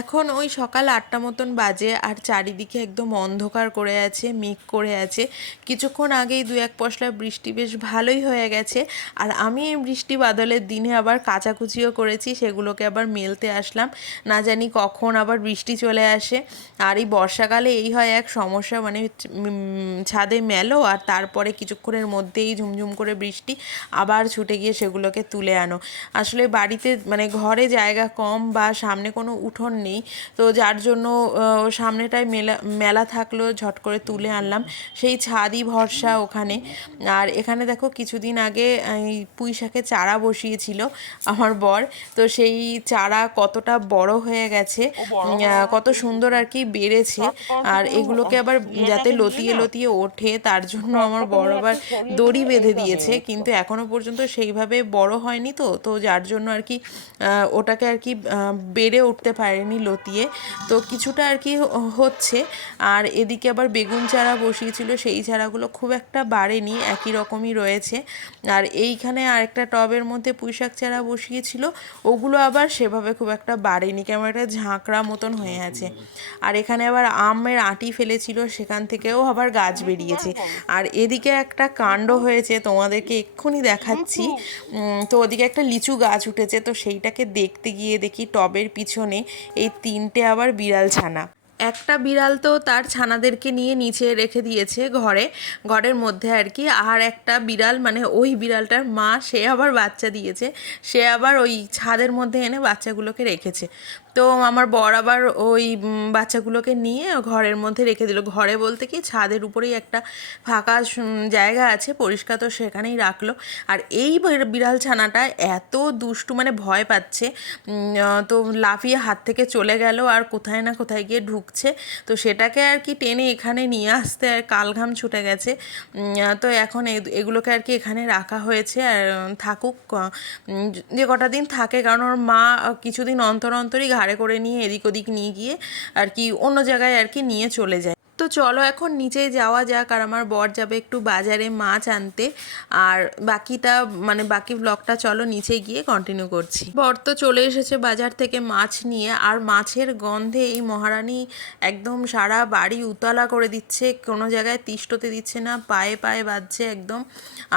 এখন ওই সকাল ৮টা মতন বাজে, আর চারিদিকে একদম অন্ধকার করে আছে, মেঘ করে আছে। কিছুক্ষণ আগেই দু এক পশলা বৃষ্টি বেশ ভালোই হয়ে গেছে। আর আমি এই বৃষ্টি বাদলের দিনে আবার কাচাকুচিও করেছি, সেগুলোকে আবার মেলতে আসলাম। না জানি কখন আবার বৃষ্টি চলে আসে। আর এই বর্ষাকালে এই হয় এক সমস্যা, মানে ছাদে মেলো আর তারপরে কিছুক্ষণের মধ্যেই ঝুমঝুম করে বৃষ্টি, আবার ছুটে গিয়ে সেগুলোকে তুলে আনো। আসলে বাড়িতে মানে ঘরে জায়গা কম বা সামনে কোনো উঠোন নেই, তো যার জন্য সামনেটায় মেলা মেলা থাকলো, ঝট করে তুলে আনলাম। সেই ছাদই ভরসা ওখানে। আর এখানে দেখো কিছুদিন আগে এই পুঁই শাকের চারা বসিয়েছিল আমার বর, তো সেই চারা কতটা বড় হয়ে গেছে, কত সুন্দর আর কি বেড়েছে। আর এগুলোকে আবার যাতে লতিয়ে লতিয়ে ওঠে তার জন্য আমার বর আবার দড়ি বেঁধে দিয়েছে, কিন্তু এখনো পর্যন্ত সেইভাবে বড় হয়নি, তো যার জন্য আর কি ওটাকে আর কি বেড়ে উঠতে পারেনি লতিয়ে। তো কিছুটা আর কি হচ্ছে। আর এদিকে আবার বেগুন চারা বসিয়েছিল, সেই চারাগুলো খুব একটা বাড়েনি, একই রকমই রয়েছে। আর এইখানে আরেকটা টবের মধ্যে পুঁইশাক চারা বসিয়েছিল, ওগুলো আবার সেভাবে খুব একটা বাড়েনি, কেমন একটা ঝাঁকড়া মতন হয়ে আছে। আর এখানে আবার আমের আঁটি ফেলেছিল, সেখান থেকেও আবার গাছ বেরিয়েছে। আর এদিকে একটা কাণ্ড হয়েছে, তোমাদেরকে এক্ষুনি দেখাচ্ছি। তো ওদিকে একটা লিচু গাছ উঠেছে, তো সেইটাকে দেখতে গিয়ে দেখি টবের পিছনে এই তিনটে আবার বিড়াল ছানা। একটা বিড়াল তো তার ছানাদেরকে নিয়ে নিচে রেখে দিয়েছে ঘরের মধ্যে আর কি। আর একটা বিড়াল, মানে ওই বিড়ালটার মা, সে আবার বাচ্চা দিয়েছে, সে আবার ওই ছাদের মধ্যে এনে বাচ্চাগুলোকে রেখেছে। তো আমার বর আবার ওই বাচ্চাগুলোকে নিয়ে ঘরের মধ্যে রেখে দিল। ঘরে বলতে কি, ছাদের উপরেই একটা ফাঁকা জায়গা আছে পরিষ্কার, তো সেখানেই রাখলো। আর এই বিড়াল ছানাটা এত দুষ্টু, মানে ভয় পাচ্ছে, তো লাফিয়ে হাত থেকে চলে গেল আর কোথায় না কোথায় গিয়ে ঢুকছে। তো সেটাকে আর কি টেনে এখানে নিয়ে আসতে আর কালঘাম ছুটে গেছে। তো এখন এগুলোকে আর কি এখানে রাখা হয়েছে, আর থাকুক যে কটা দিন থাকে, কারণ ওর মা কিছুদিন অন্তর অন্তরই ঘাড়ে করে নিয়ে এদিক ওদিক নিয়ে গিয়ে আর কি অন্য জায়গায় আর কি নিয়ে চলে যায়। তো চলো এখন নিচে যাওয়া যাক, আর আমার বর যাবে একটু বাজারে মাছ আনতে। আর বাকিটা মানে বাকি ব্লগটা চলো নিচে গিয়ে কন্টিনিউ করছি। বর তো চলে এসেছে বাজার থেকে মাছ নিয়ে, আর মাছের গন্ধে এই মহারানী একদম সারা বাড়ি উতলা করে দিচ্ছে, কোনো জায়গায় তিষ্ঠতে দিচ্ছে না, পায়ে পায়ে বাজছে একদম।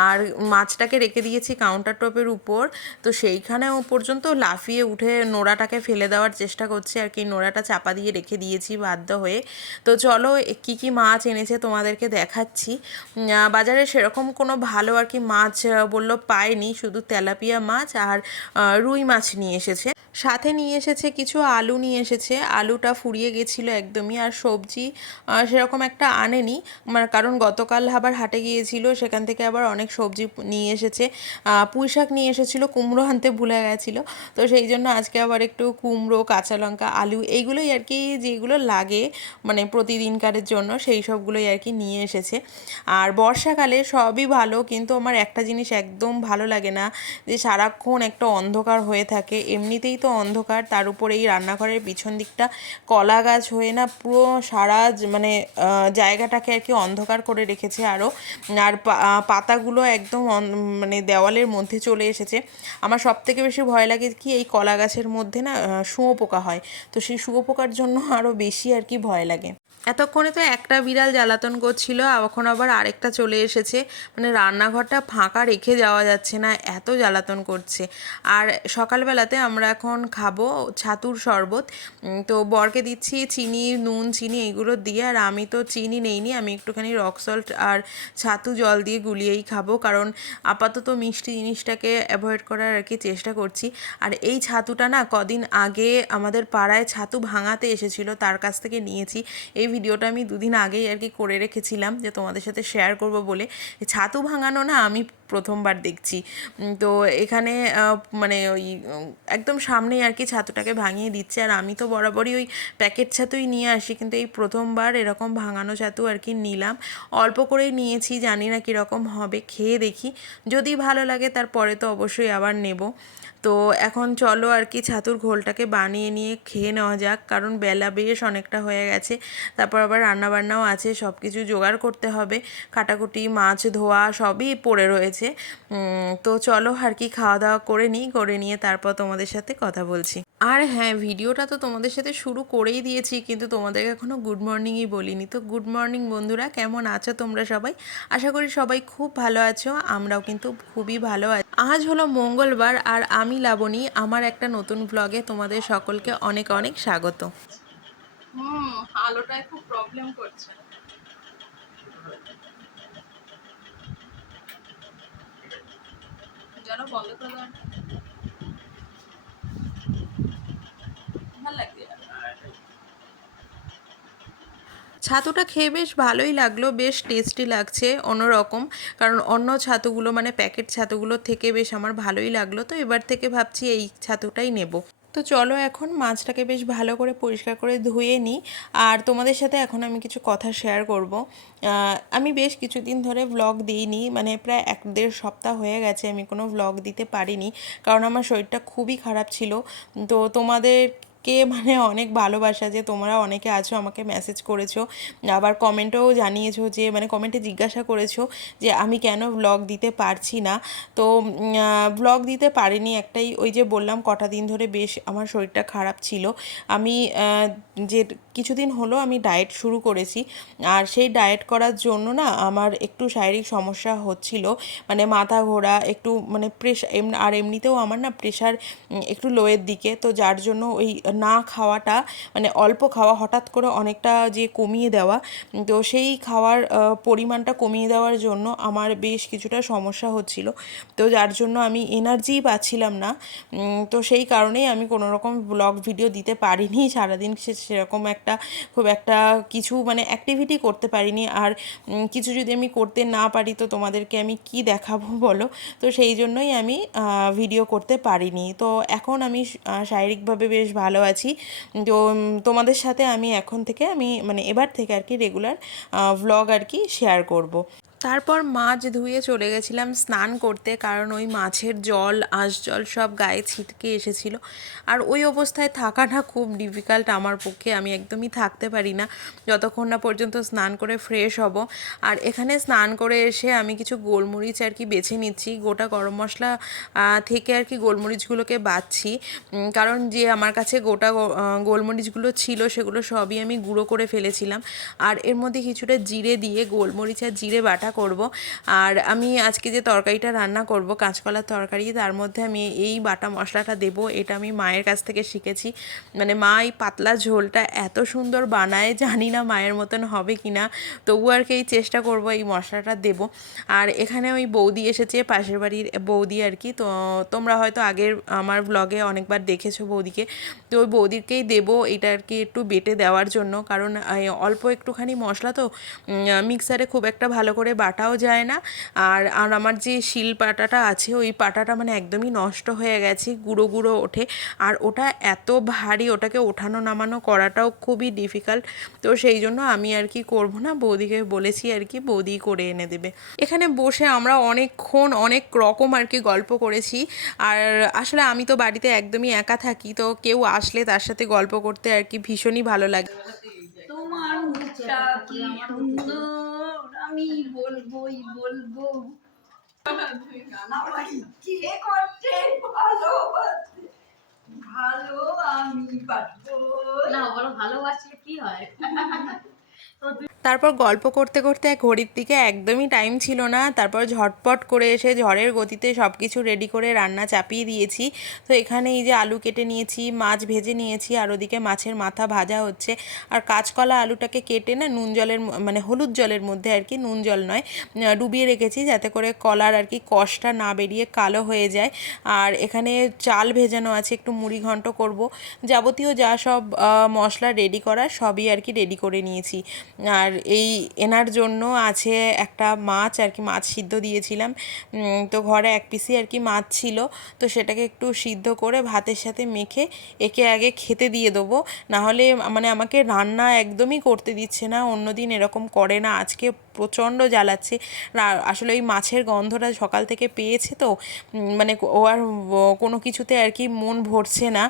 আর মাছটাকে রেখে দিয়েছি কাউন্টার টপের উপর, তো সেইখানেও পর্যন্ত লাফিয়ে উঠে নোড়াটাকে ফেলে দেওয়ার চেষ্টা করছে আর কি, নোড়াটা চাপা দিয়ে রেখে দিয়েছি বাধ্য হয়ে। তো চলো কি কি মাছ এনেছে তোমাদেরকে দেখাচ্ছি। বাজারে সেরকম কোনো ভালো আর কি মাছ বললো পায়নি, শুধু তেলাপিয়া মাছ আর রুই মাছ নিয়ে এসেছে। সাথে নিয়ে এসেছে কিছু আলু নিয়ে এসেছে, আলুটা ফুরিয়ে গেছিলো একদমই। আর সবজি সেরকম একটা আনেনি, মানে কারণ গতকাল আবার হাটে গিয়েছিল, সেখান থেকে আবার অনেক সবজি নিয়ে এসেছে। পুঁই শাক নিয়ে এসেছিলো, কুমড়ো আনতে ভুলে গেছিলো, তো সেই জন্য আজকে আবার একটু কুমড়ো, কাঁচা লঙ্কা, আলু, এইগুলোই আর কি যেগুলো লাগে মানে প্রতিদিনকারের জন্য, সেই সবগুলোই আর কি নিয়ে এসেছে। আর বর্ষাকালে সবই ভালো, কিন্তু আমার একটা জিনিস একদম ভালো লাগে না, যে সারাক্ষণ একটা অন্ধকার হয়ে থাকে। এমনিতেই তো অন্ধকার, তার উপরে এই রান্নাঘরের পিছন দিকটা কলা গাছ হয়ে না পুরো সারা মানে জায়গাটাকে আর কি অন্ধকার করে রেখেছে আরও। আর পাতাগুলো একদম মানে দেওয়ালের মধ্যে চলে এসেছে। আমার সব থেকে বেশি ভয় লাগে কি, এই কলা গাছের মধ্যে না শুঁয়োপোকা হয়, তো সেই শুঁয়োপোকার জন্য আরও বেশি আর কি ভয় লাগে। এতক্ষণে তো একটা বিড়াল জ্বালাতন করছিল, এখন আবার আরেকটা চলে এসেছে, মানে রান্নাঘরটা ফাঁকা রেখে যাওয়া যাচ্ছে না, এত জ্বালাতন করছে। আর সকালবেলাতে আমরা এখন খাবো ছাতুর শরবত। তো বরকে দিচ্ছি চিনি, নুন, চিনি এইগুলো দিয়ে, আর আমি তো চিনি নেইনি, আমি একটুখানি রক সল্ট আর ছাতু জল দিয়ে গুলিয়েই খাবো, কারণ আপাতত মিষ্টি জিনিসটাকে অ্যাভয়েড করার আর কি চেষ্টা করছি। আর এই ছাতুটা না কদিন আগে আমাদের পাড়ায় ছাতু ভাঙাতে এসেছিলো, তার কাছ থেকে নিয়েছি। এই ভিডিওটা আমি দুদিন আগেই আর কি করে রেখেছিলাম, যে তোমাদের সাথে শেয়ার করব বলে। ছাতু ভাঙানো না আমি প্রথমবার দেখছি। তো এখানে মানে ওই একদম সামনেই আর কি ছাতুটাকে ভাঙিয়ে দিচ্ছে, আর আমি তো বরাবরই ওই প্যাকেট ছাতুই নিয়ে আসি, কিন্তু এই প্রথমবার এরকম ভাঙানো ছাতু আর কি নিলাম। অল্প করেই নিয়েছি, জানি না কীরকম হবে, খেয়ে দেখি, যদি ভালো লাগে তারপরে তো অবশ্যই আবার নেব। তো এখন চলো আর কি ছাতুর ঘোলটাকে বানিয়ে নিয়ে খেয়ে নেওয়া যাক, কারণ বেলা বেশ অনেকটা হয়ে গেছে। তারপর আবার রান্নাবান্নাও আছে, সব কিছু জোগাড় করতে হবে, কাটাকুটি মাছ ধোয়া সবই পড়ে রয়েছে। তো চলো আর কি খাওয়া দাওয়া করে নিই, করে নিয়ে তারপর তোমাদের সাথে কথা বলছি। আর হ্যাঁ, ভিডিওটা তো তোমাদের সাথে শুরু করেই দিয়েছি, কিন্তু তোমাদেরকে এখনও গুড মর্নিংই বলিনি। তো গুড মর্নিং বন্ধুরা, কেমন আছো তোমরা সবাই? আশা করি সবাই খুব ভালো আছো, আমরাও কিন্তু খুবই ভালো আছি। আজ হলো মঙ্গলবার আর আমি লাবণী, আমার একটা নতুন ব্লগে তোমাদের সকলকে অনেক অনেক স্বাগত। আলোটায় খুব প্রবলেম করছে, যেন বন্ধ করে দাও, ভালো লাগছে। ছাতুটা খেয়ে বেশ ভালোই লাগলো, বেশ টেস্টি লাগছে, অন্যরকম। কারণ অন্য ছাতুগুলো মানে প্যাকেট ছাতুগুলোর থেকে বেশ আমার ভালোই লাগলো। তো এবার থেকে ভাবছি এই ছাতুটাই নেব। তো চলো এখন মাছটাকে বেশ ভালো করে পরিষ্কার করে ধুয়ে নিই। আর তোমাদের সাথে এখন আমি কিছু কথা শেয়ার করব। আমি বেশ কিছুদিন ধরে ভ্লগ দিইনি, মানে প্রায় 1-1.5 সপ্তাহ হয়ে গেছে আমি কোনো ভ্লগ দিতে পারিনি, কারণ আমার শরীরটা খুবই খারাপ ছিল। তো তোমাদের মানে অনেক ভালোবাসা, যে তোমরা অনেকে আছো আমাকে মেসেজ করেছো, আবার কমেন্টেও জানিয়েছো, যে মানে কমেন্টে জিজ্ঞাসা করেছো যে আমি কেন ব্লগ দিতে পারছি না। তো ব্লগ দিতে পারিনি একটাই, ওই যে বললাম কটা দিন ধরে বেশ আমার শরীরটা খারাপ ছিল। আমি যে কিছুদিন হলো আমি ডায়েট শুরু করেছি, আর সেই ডায়েট করার জন্য না আমার একটু শারীরিক সমস্যা হচ্ছিল, মানে মাথা ঘোরা, একটু মানে প্রেশার, আর এমনিতেও আমার না প্রেশার একটু লোয়ের দিকে, তো যার জন্য ওই না খাওয়াটা, মানে অল্প খাওয়া হঠাৎ করে অনেকটা যে কমিয়ে দেওয়া, তো সেই খাওয়ার পরিমাণটা কমিয়ে দেওয়ার জন্য আমার বেশ কিছুটা সমস্যা হচ্ছিল। তো যার জন্য আমি এনার্জিই পাচ্ছিলাম না। তো সেই কারণেই আমি কোনো রকম ব্লগ ভিডিও দিতে পারিনি, সারাদিন সেরকম খুব একটা কিছু মানে অ্যাক্টিভিটি করতে পারিনি। আর কিছু যদি আমি করতে না পারি তো তোমাদেরকে আমি কি দেখাবো বলো? তো সেই জন্যই আমি ভিডিও করতে পারিনি। তো এখন আমি শারীরিকভাবে বেশ ভালো আছি। তো তোমাদের সাথে আমি এখন থেকে আমি মানে এবার থেকে আর কি রেগুলার ভ্লগ আর কি শেয়ার করব। তারপর মাছ ধুয়ে চলে গেছিলাম স্নান করতে, কারণ ওই মাছের জল আঁশজল সব গায়ে ছিটকে এসেছিলো। আর ওই অবস্থায় থাকাটা খুব ডিফিকাল্ট আমার পক্ষে, আমি একদমই থাকতে পারি না যতক্ষণ না পর্যন্ত স্নান করে ফ্রেশ হব। আর এখানে স্নান করে এসে আমি কিছু গোলমরিচ আর কি বেছে নিচ্ছি, গোটা গরম মশলা থেকে আর কি গোলমরিচগুলোকে বাছছি, কারণ যে আমার কাছে গোটা গোলমরিচগুলো ছিল সেগুলো সবই আমি গুঁড়ো করে ফেলেছিলাম। আর এর মধ্যে কিছুটা জিরে দিয়ে গোলমরিচ আর জিরে বাটা করব। আর আমি আজকে যে তরকারিটা রান্না করব, কাঁচকলার তরকারি, তার মধ্যে আমি এই বাটা মশলাটা দেব। এটা আমি মায়ের কাছ থেকে শিখেছি, মানে মা এই পাতলা ঝোলটা এত সুন্দর বানায়, জানি না মায়ের মতন হবে কি না, তবু আর কি এই চেষ্টা করব এই মশলাটা দেব। আর এখানে ওই বৌদি এসেছে, পাশের বাড়ির বৌদি আর কি, তো তোমরা হয়তো আগের আমার ব্লগে অনেকবার দেখেছো বৌদিকে। তো ওই বৌদিকেই দেবো এটা আর কি একটু বেটে দেওয়ার জন্য, কারণ অল্প একটুখানি মশলা তো মিক্সারে খুব একটা ভালো করে বাটাও যায় না। আর আর আমার যে শিল পাটাটা আছে ওই পাটাটা মানে একদমই নষ্ট হয়ে গেছে, গুঁড়ো গুঁড়ো ওঠে, আর ওটা এত ভারী, ওটাকে ওঠানো নামানো করাটাও খুবই ডিফিকাল্ট। তো সেই জন্য আমি আর কি করবো না, বৌদিকে বলেছি আর কি, বৌদি করে এনে দেবে। এখানে বসে আমরা অনেকক্ষণ অনেক রকম আর কি গল্প করেছি। আর আসলে আমি তো বাড়িতে একদমই একা থাকি, তো কেউ আসলে তার সাথে গল্প করতে আর কি ভীষণই ভালো লাগে। তোমার মুখটা কি সুন্দর, আমি বলবোই বলবো। কে করছে ভালোবাসে, ভালো আমি বাসবো না, বলো ভালোবাসলে কি হয়। তারপর গল্প করতে করতে ঘড়ির দিকে একদমই টাইম ছিল না, তারপর ঝটপট করে এসে ঝড়ের গতিতে সব কিছু রেডি করে রান্না চাপিয়ে দিয়েছি। তো এখানে এই যে আলু কেটে নিয়েছি, মাছ ভেজে নিয়েছি, আর ওদিকে মাছের মাথা ভাজা হচ্ছে। আর কাঁচকলা আলুটাকে কেটে না নুন জলের মানে হলুদ জলের মধ্যে আর কি, নুন জল নয়, ডুবিয়ে রেখেছি, যাতে করে কলার আর কি কষটা না বেরিয়ে কালো হয়ে যায়। আর এখানে চাল ভেজানো আছে, একটু মুড়ি ঘন্ট করব, যাবতীয় যা সব মশলা রেডি করার সবই আর কি রেডি করে নিয়েছি। আর এই এনার জন্য আছে একটা মাছ আর কি, মাছ সিদ্ধ দিয়েছিলাম। তো ঘরে এক পিসি আর কি মাছ ছিল, তো সেটাকে একটু সিদ্ধ করে ভাতের সাথে মেখে একে আগে খেতে দিয়ে দেবো। নাহলে মানে আমাকে রান্না একদমই করতে দিচ্ছে না, অন্যদিন এরকম করে না, আজকে প্রচণ্ড জ্বালাচ্ছে। আসলে ওই মাছের গন্ধটা সকাল থেকে পেয়েছে তো, মানে ও আর কোনো কিছুতে আর কি মন ভরছে না।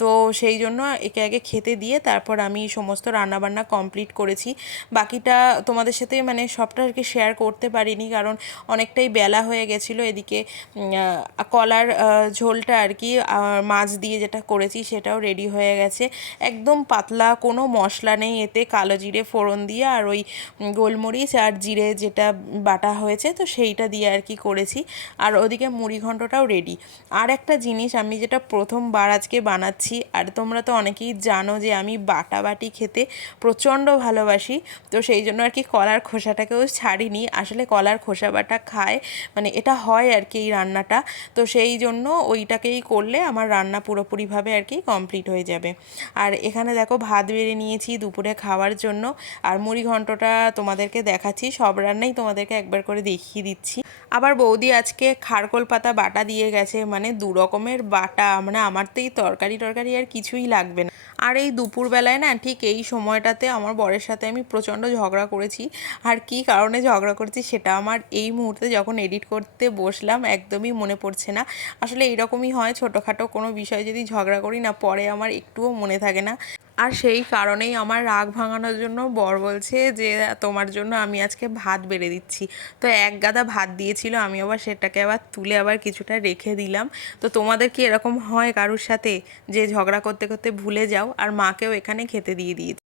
তো সেই জন্য একে আগে খেতে দিয়ে তারপর আমি সমস্ত রান্নাবান্না কমপ্লিট করেছি। বাকিটা তোমাদের সাথে মানে সবটা আর কি শেয়ার করতে পারিনি, কারণ অনেকটাই বেলা হয়ে গেছিলো। এদিকে কলার ঝোলটা আর কি মাছ দিয়ে যেটা করেছি সেটাও রেডি হয়ে গেছে, একদম পাতলা, কোনো মশলা নেই এতে, কালো জিরে ফোড়ন দিয়ে আর ওই গোলমরিচ আর জিরে যেটা বাটা হয়েছে তো সেইটা দিয়ে আর কি করেছি। আর ওদিকে মুড়ি ঘন্টটাও রেডি। আর একটা জিনিস আমি যেটা প্রথমবার আজকে বানাচ্ছি, আর তোমরা তো অনেকেই জানো যে আমি বাটাবাটি খেতে প্রচণ্ড ভালোবাসি, তো সেই জন্য আর কি কলার খোসাটাকেও ছাড়িনি। আসলে কলার খোসা বাটা খায় মানে এটা হয় আর কি এই রান্নাটা, তো সেই জন্য ওইটাকেই করলে আমার রান্না পুরোপুরিভাবে আর কি কমপ্লিট হয়ে যাবে। আর এখানে দেখো ভাত বেড়ে নিয়েছি দুপুরে খাওয়ার জন্য, আর মুড়ি ঘন্টটা তোমাদেরকে দেখাচ্ছি, সব রান্নাই তোমাদেরকে একবার করে দেখিয়ে দিচ্ছি। আবার বৌদি আজকে খারকোল পাতা বাটা দিয়ে গেছে, মানে দু রকমের বাটা, মানে আমার তো এই তরকারি টরকারি আর কিছুই লাগবে না। আর এই দুপুরবেলায় না ঠিক এই সময়টাতে আমার বরের সাথে আমি প্রচণ্ড ঝগড়া করেছি, আর কি কারণে ঝগড়া করেছি সেটা আমার এই মুহূর্তে যখন এডিট করতে বসলাম একদমই মনে পড়ছে না। আসলে এইরকমই হয়, ছোটোখাটো কোনো বিষয় যদি ঝগড়া করি না, পরে আমার একটুও মনে থাকে না। আর সেই কারণেই আমার রাগ ভাঙানোর জন্য বর বলছে যে তোমার জন্য আমি আজকে ভাত বেড়ে দিচ্ছি। তো এক গাদা ভাত দিয়েছিল, আমি আবার সেটাকে আবার তুলে আবার কিছুটা রেখে দিলাম। তো তোমাদের কি এরকম হয় কারুর সাথে যে ঝগড়া করতে করতে ভুলে যাও? আর মাকেও এখানে খেতে দিয়ে দিয়েছি।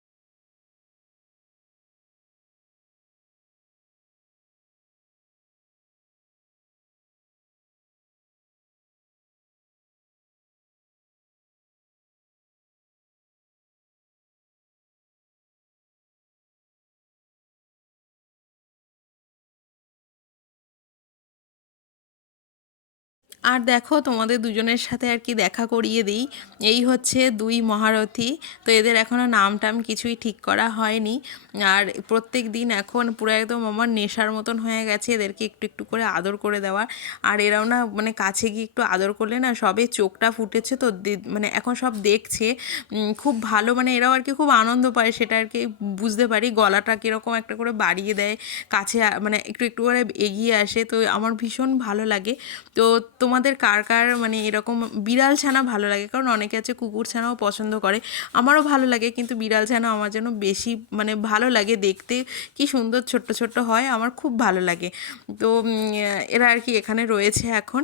আর দেখো তোমাদের দুজনের সাথে আর কি দেখা করিয়ে দিই, এই হচ্ছে দুই মহারথী। তো এদের এখনও নাম টাম কিছুই ঠিক করা হয়নি। আর প্রত্যেক দিন এখন পুরো একদম আমার নেশার মতন হয়ে গেছে এদেরকে একটু একটু করে আদর করে দেওয়া। আর এরাও না মানে কাছে গিয়ে একটু আদর করলে না সবে চোখটা ফুটেছে তো মানে এখন সব দেখছে খুব ভালো, মানে এরাও আর কি খুব আনন্দ পায়, সেটা আর কি বুঝতে পারি। গলাটা কীরকম একটা করে বাড়িয়ে দেয়, কাছে মানে একটু একটু করে এগিয়ে আসে, তো আমার ভীষণ ভালো লাগে। তো তোমাদের কার কার মানে এরকম বিড়াল ছানা ভালো লাগে? কারণ অনেকে আছে কুকুর ছানাও পছন্দ করে, আমারও ভালো লাগে, কিন্তু বিড়াল ছানা আমার যেন বেশি মানে ভালো লাগে দেখতে, কি সুন্দর ছোট্ট ছোট্ট হয়, আমার খুব ভালো লাগে। তো এরা আর কি এখানে রয়েছে এখন।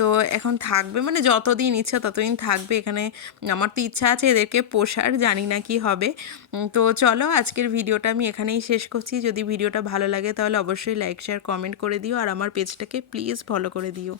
তো এখন থাকবে মানে যতদিন ইচ্ছা ততদিন থাকবে এখানে। আমার তো ইচ্ছা আছে এদেরকে পোষার, জানি না কি হবে। তো চলো আজকের ভিডিওটা আমি এখানেই শেষ করছি। যদি ভিডিওটা ভালো লাগে তাহলে অবশ্যই লাইক শেয়ার কমেন্ট করে দিও, আর আমার পেজটাকে প্লিজ ফলো করে দিও।